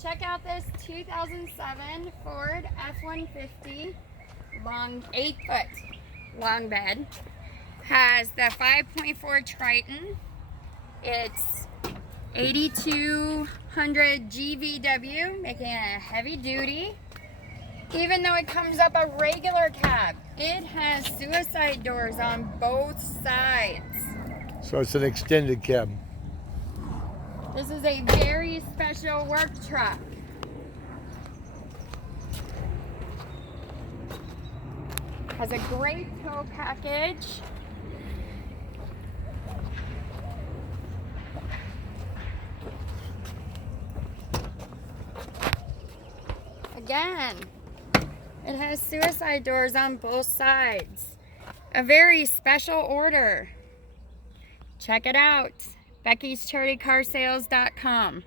Check out this 2007 Ford F-150 long 8-foot long bed. Has the 5.4 Triton. It's 8200 GVW, making it a heavy duty. Even though it comes up a regular cab, it has suicide doors on both sides. So it's an extended cab. This is a very special work truck. Has a great tow package. Again, it has suicide doors on both sides. A very special order. Check it out. Becky'sCharityCarsales.com.